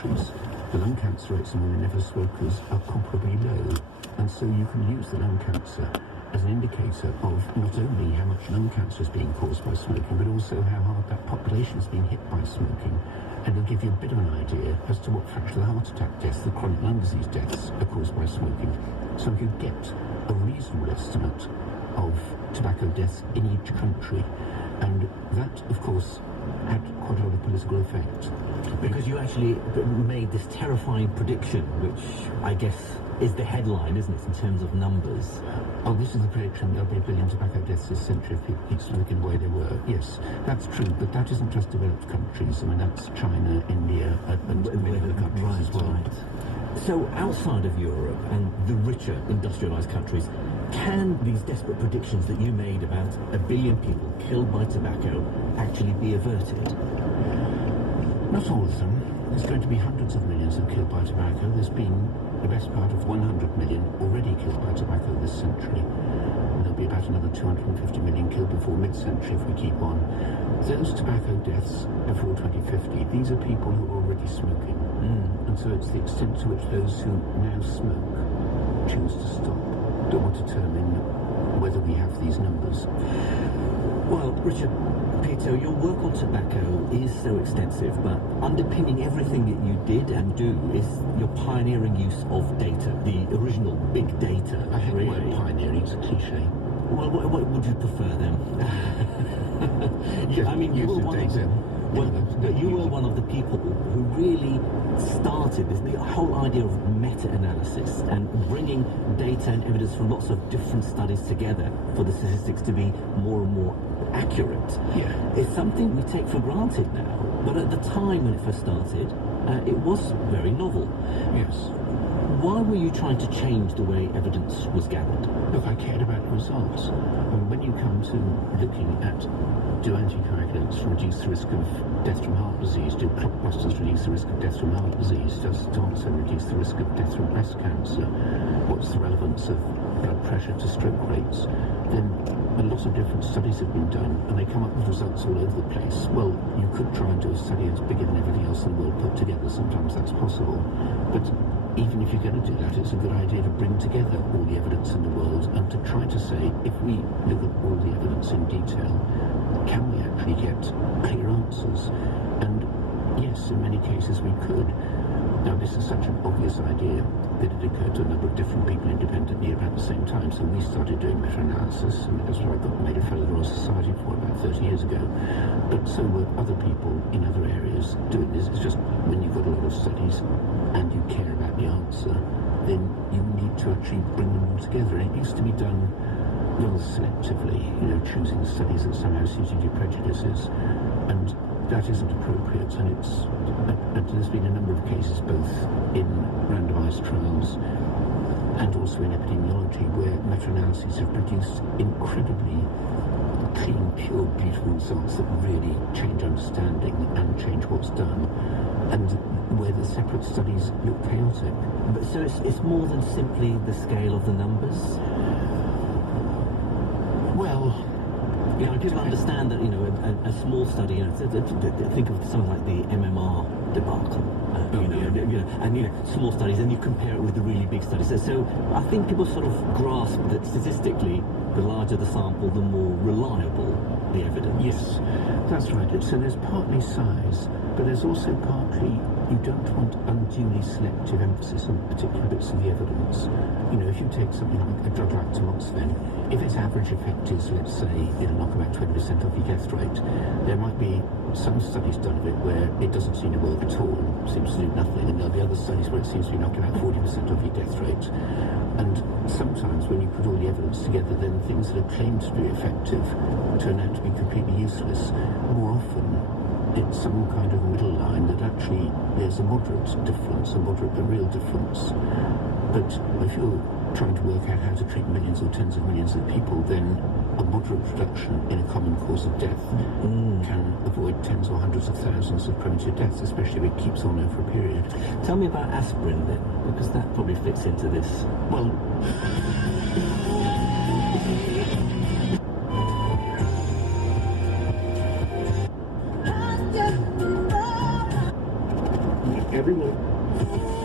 countries, the lung cancer rates among the never smokers are comparably low. And so you can use the lung cancer as an indicator of not only how much lung cancer is being caused by smoking, but also how hard that population is being hit by smoking. And it'll give you a bit of an idea as to what fraction of the heart attack deaths, the chronic lung disease deaths, are caused by smoking. So you get a reasonable estimate of tobacco deaths in each country. And that, of course, had quite a lot of political effect. Because you actually made this terrifying prediction, which I guess is the headline, isn't it, in terms of numbers? Oh, this is the prediction. There'll be 1 billion tobacco deaths this century if people keep smoking the way they were. Yes, that's true, but that isn't just developed countries. I mean, that's China, India, and many other countries as well. Right. So outside of Europe and the richer industrialised countries, can these desperate predictions that you made about 1 billion people killed by tobacco actually be averted? Not all of them. There's going to be hundreds of millions of killed by tobacco. There's been the best part of 100 million already killed by tobacco this century. And there'll be about another 250 million killed before mid-century if we keep on. Those tobacco deaths before 2050, these are people who are already smoking. And so it's the extent to which those who now smoke choose to stop that will determine whether we have these numbers. Well, Richard, Peter, your work on tobacco is so extensive, but underpinning everything that you did and do is your pioneering use of data, the original big data. I hate the word pioneering, it's a cliche. Well, what would you prefer then? I mean, use of data. You were one of the people who really started this, the whole idea of meta-analysis and bringing data and evidence from lots of different studies together for the statistics to be more and more accurate. Yeah. It's something we take for granted now, but at the time when it first started, it was very novel. Yes. Why were you trying to change the way evidence was gathered? Look, I cared about the results. And when you come to looking at, do anticoagulants reduce the risk of death from heart disease? Do blockbusters reduce the risk of death from heart disease? Does tamoxifen reduce the risk of death from breast cancer? What's the relevance of blood pressure to stroke rates? Then a lot of different studies have been done, and they come up with results all over the place. Well, you could try and do a study that's bigger than everything else in the world put together. Sometimes that's possible. But even if you're going to do that, it's a good idea to bring together all the evidence in the world and to try to say, if we look at all the evidence in detail, can we actually get clear answers? And yes, in many cases we could. Now, this is such an obvious idea that it occurred to a number of different people independently about the same time. So we started doing meta-analysis, and that's what I got made a fellow of the Royal Society for about 30 years ago. But so were other people in other areas doing this. It's just when you've got a lot of studies and you care about the answer, then you need to actually bring them all together. And it used to be done rather selectively, choosing studies that somehow suited your prejudices. And that isn't appropriate, and there's been a number of cases both in randomised trials and also in epidemiology where meta-analyses have produced incredibly clean, pure, beautiful results that really change understanding and change what's done, and where the separate studies look chaotic. But so it's more than simply the scale of the numbers? Well, people understand that, a small study, think of something like the MMR debacle, and small studies, and you compare it with the really big studies. So I think people sort of grasp that statistically, the larger the sample, the more reliable the evidence. Yes, that's right. So there's partly size, but there's also partly you don't want unduly selective emphasis on particular bits of the evidence. If you take something like a drug like tamoxifen, if its average effect is, let's say, it'll knock about 20% off your death rate, there might be some studies done of it where it doesn't seem to work at all, seems to do nothing, and there'll be other studies where it seems to be knocking about 40% off your death rate. And sometimes when you put all the evidence together, then things that are claimed to be effective turn out to be completely useless. More often, it's some kind of middle line that actually there's a moderate difference, a moderate but real difference. But if you're trying to work out how to treat millions or tens of millions of people, then a moderate reduction in a common cause of death can avoid tens or hundreds of thousands of premature deaths, especially if it keeps on over a period. Tell me about aspirin then, because that probably fits into this. Well, everyone.